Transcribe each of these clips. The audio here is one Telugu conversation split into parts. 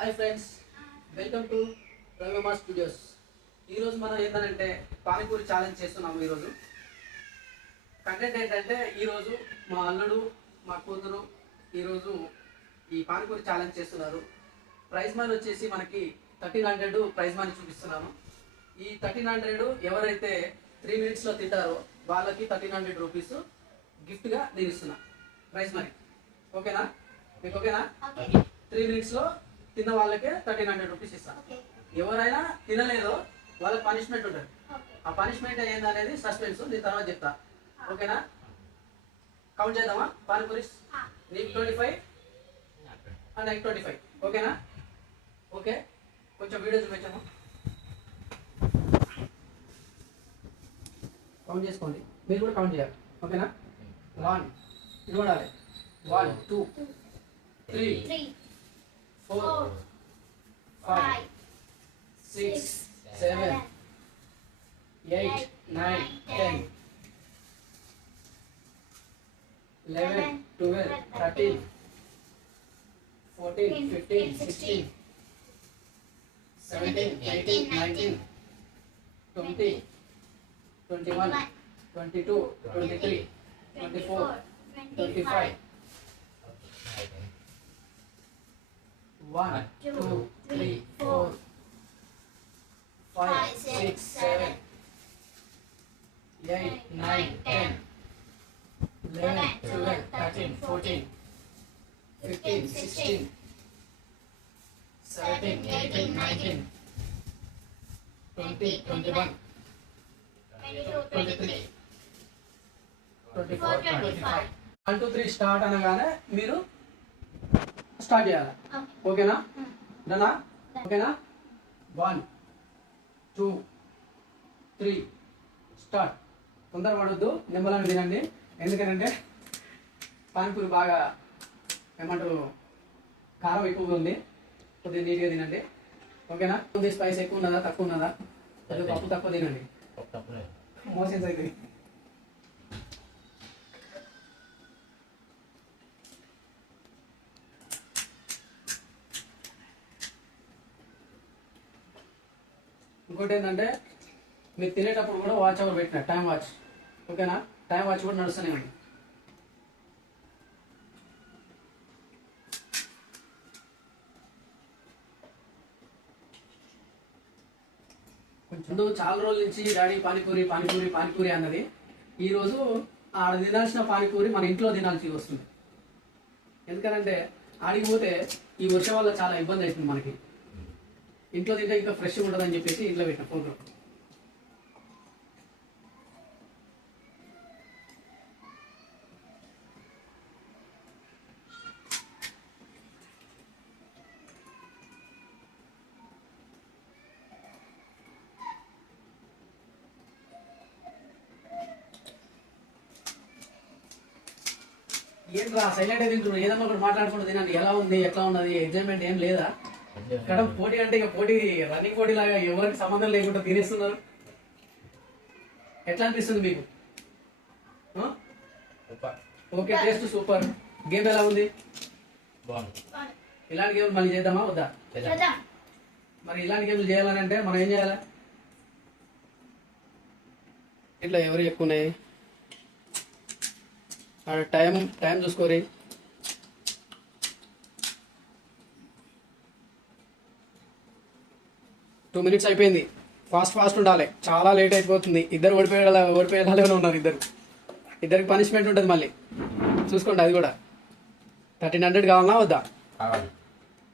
Hi friends, welcome to Rangamma studios. ఈరోజు మనం ఏంటంటే పానీపూరి ఛాలెంజ్ చేస్తున్నాము. ఈరోజు కంటెంట్ ఏంటంటే ఈరోజు మా అల్లుడు మా కూతురు ఈరోజు ఈ పానీపూరి ఛాలెంజ్ చేస్తున్నారు. ప్రైజ్ మనీ వచ్చేసి మనకి 1300 ప్రైజ్ మనీ చూపిస్తున్నాను. ఈ 1300 ఎవరైతే 3 minutesలో తింటారో వాళ్ళకి 1300 రూపీస్ గిఫ్ట్గా నేను ఇస్తున్నా ప్రైజ్ మనీ. ఓకేనా? మీకు ఓకేనా? 3 minutesలో తిన్న వాళ్ళకే 1300 రూపీస్ ఇస్తాను. ఎవరైనా తినలేదో వాళ్ళకి పనిష్మెంట్ ఉంటుంది. ఆ పనిష్మెంట్ ఏందనేది సస్పెన్స్, దీని తర్వాత చెప్తా. ఓకేనా? కౌంట్ చేద్దామా? పానీపూరీస్ నీకు 25 అండ్ నాకు 25. ఓకేనా? ఓకే, కొంచెం వీడియో చూపించాము. కౌంట్ చేసుకోండి, మీరు కూడా కౌంట్ చేయాలి. ఓకేనా? 1 చూడాలి. 1 2 3 4 5 6 7 8 9 10 11 12 13 14 15 16 17 18 19 20 21 22 23 24 25 1 2 3 4 5 6 7 8 9 10 11 12 13 14 15 16 17 18 19 20 21 23 24 25. 1 2 3 స్టార్ట్ అనగానే మీరు స్టార్ట్ చేయాలి. ఓకేనా? డనా? ఓకేనా? 1 2 3 స్టార్ట్. తొందర పడొద్దు, నిమ్మలను తినండి. ఎందుకంటే పానీపూరి బాగా ఏమంటారు, కారం ఎక్కువగా ఉంది. కొద్దిగా నీట్గా తినండి. ఓకేనా? కొద్దిగా స్పైస్ ఎక్కువ ఉన్నదా తక్కువ ఉన్నదా? కొద్దిగా పప్పు తక్కువ తినండి, మోషన్స్ అవుతుంది. ఇంకోటి ఏంటంటే మీరు తినేటప్పుడు కూడా వాచ్ అవర్ పెట్టిన టైం వాచ్. ఓకేనా? టైం వాచ్ కూడా నడుస్తూనే ఉంది. కొంచెం చాలా రోజుల నుంచి డాడీ పానీపూరి పానీపూరి పానీపూరి అన్నది. ఈరోజు ఆడ తినాల్సిన పానీపూరి మన ఇంట్లో తినాల్సి వస్తుంది. ఎందుకంటే ఆడికి పోతే ఈ వర్షం వల్ల చాలా ఇబ్బంది అవుతుంది మనకి. ఇంట్లో తింటే ఇంకా ఫ్రెష్గా ఉంటుందని చెప్పేసి ఇంట్లో పెట్టిన ఫోటో. ఏంట్రా సైలెంట్ తింటున్నారు? ఏదన్నా ఒకటి మాట్లాడుకుంటూ తినండి. ఎలా ఉంది, ఎట్లా ఉన్నది, ఎంజాయ్మెంట్ ఏం లేదా? ఇక్కడ పోటీ అంటే ఇక పోటీ, రన్నింగ్ పోటీ లాగా ఎవరికి సంబంధం లేకుండా తినేస్తున్నారు. ఎట్లా అనిపిస్తుంది మీకు? Okay, taste super. గేమ్ ఎలా ఉంది? ఇలాంటి గేమ్ మళ్ళీ చేద్దామా వద్దా? మరి ఇలాంటి గేమ్లు చేయాలని అంటే మనం ఏం చేయాలి? ఇట్లా ఎవరు ఎక్కువ ఉన్నాయి టైం టైం చూసుకోరి. టూ మినిట్స్ అయిపోయింది. ఫాస్ట్ ఉండాలి, చాలా లేట్ అయిపోతుంది. ఇద్దరు ఓడిపోయేలాగానే ఉన్నారు. ఇద్దరికి పనిష్మెంట్ ఉంటుంది మళ్ళీ, చూసుకోండి. అది కూడా 1300 కావాలన్నా వద్దా?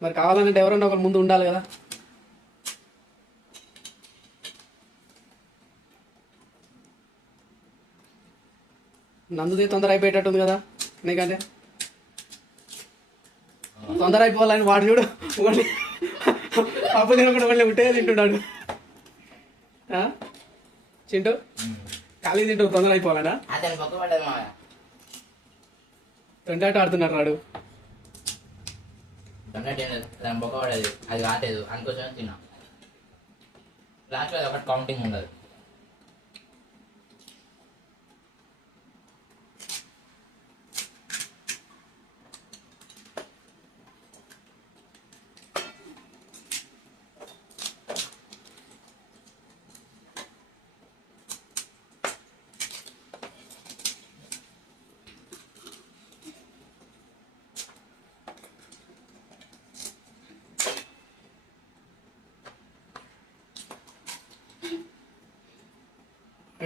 మరి కావాలంటే ఎవరన్నా ఒకరు ముందు ఉండాలి కదా. నందుది తొందర అయిపోయేటట్టుంది కదా నీకంటే. తొందర అయిపోవాలని వాడు చూడు, అప్పు తినకుండా మళ్ళీ ఉంటే తింటున్నాడు. చింటూ ఖాళీ తింటూ తొందర అయిపోవాలనా? తొందర ఆడుతున్నాడు రాడు. అది కాలేదు అందుకోసం తిన్నా. లాస్ట్లో ఒకటి కౌంటింగ్ ఉండదు.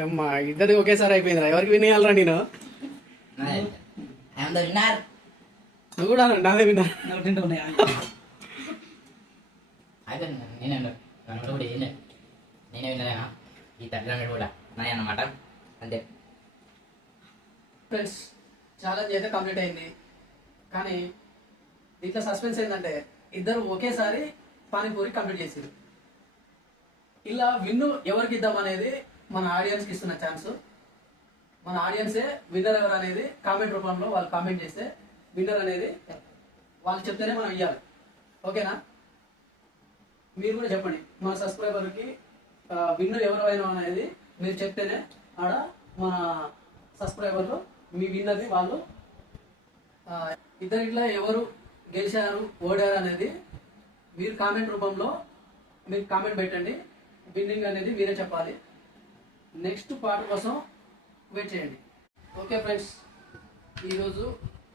అమ్మా ఇద్దరు ఒకేసారి అయిపోయిందిరా. ఎవరికి విన్ చేయాలరా నేను? I'm the winner. నువ్వు కూడా నాదే విన్నర్. అయితే నేనే కూడా నేనే విన్నరేనా ఈ 30 కూడా నాయ అన్నమాట. అంతే ఫ్రెండ్స్, ఛాలెంజ్ అయితే కంప్లీట్ అయింది. కానీ దీంట్లో సస్పెన్స్ ఏంటంటే ఇద్దరు ఒకేసారి పానీపూరి కంప్లీట్ చేసారు. ఇలా విన్ను ఎవరికి ఇద్దాం అనేది మన ఆడియన్స్కి ఇస్తున్న ఛాన్స్. మన ఆడియన్సే విన్నర్ ఎవరు అనేది కామెంట్ రూపంలో వాళ్ళు కామెంట్ చేస్తే విన్నర్ అనేది వాళ్ళు చెప్తేనే మనం ఇవ్వాలి. ఓకేనా? మీరు కూడా చెప్పండి మన సబ్స్క్రైబర్కి విన్నర్ ఎవరైనా అనేది మీరు చెప్తేనే ఆడ మన సబ్స్క్రైబర్లు మీ విన్నర్ని వాళ్ళు ఇద్దరిట్లో ఎవరు గెలిచారు ఓడారు అనేది మీరు కామెంట్ రూపంలో మీరు కామెంట్ పెట్టండి. విన్నింగ్ అనేది మీరే చెప్పాలి. నెక్స్ట్ పార్ట్ కోసం వెయిట్ చేయండి. ఓకే ఫ్రెండ్స్, ఈరోజు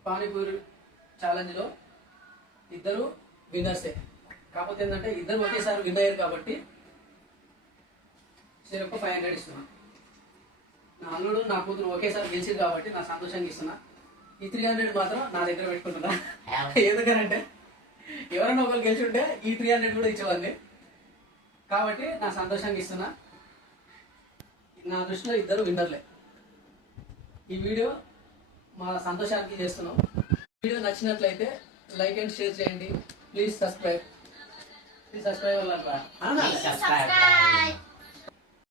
పానీపూరి ఛాలెంజ్లో ఇద్దరు విన్నర్సే. కాకపోతే ఏంటంటే ఇద్దరు ఒకేసారి విన్ అయ్యారు కాబట్టి సరిగ్గా 500 ఇస్తున్నా. నా అల్లుడు నా కూతురు ఒకేసారి గెలిచింది కాబట్టి నా సంతోషంగా ఇస్తున్నా. ఈ 300 మాత్రం నా దగ్గర పెట్టుకుంటున్నా. ఎందుకనంటే ఎవరైనా ఒకరు గెలిచి ఉంటే ఈ 300 కూడా ఇచ్చేవాడిని. కాబట్టి నా సంతోషంగా ఇస్తున్నా. నా దృష్టిలో ఇద్దరు విన్నర్లే. ఈ వీడియో మా సంతోషానికి చేస్తున్నాం. వీడియో నచ్చినట్లయితే లైక్ అండ్ షేర్ చేయండి. Please subscribe. Please subscribe. Subscribe.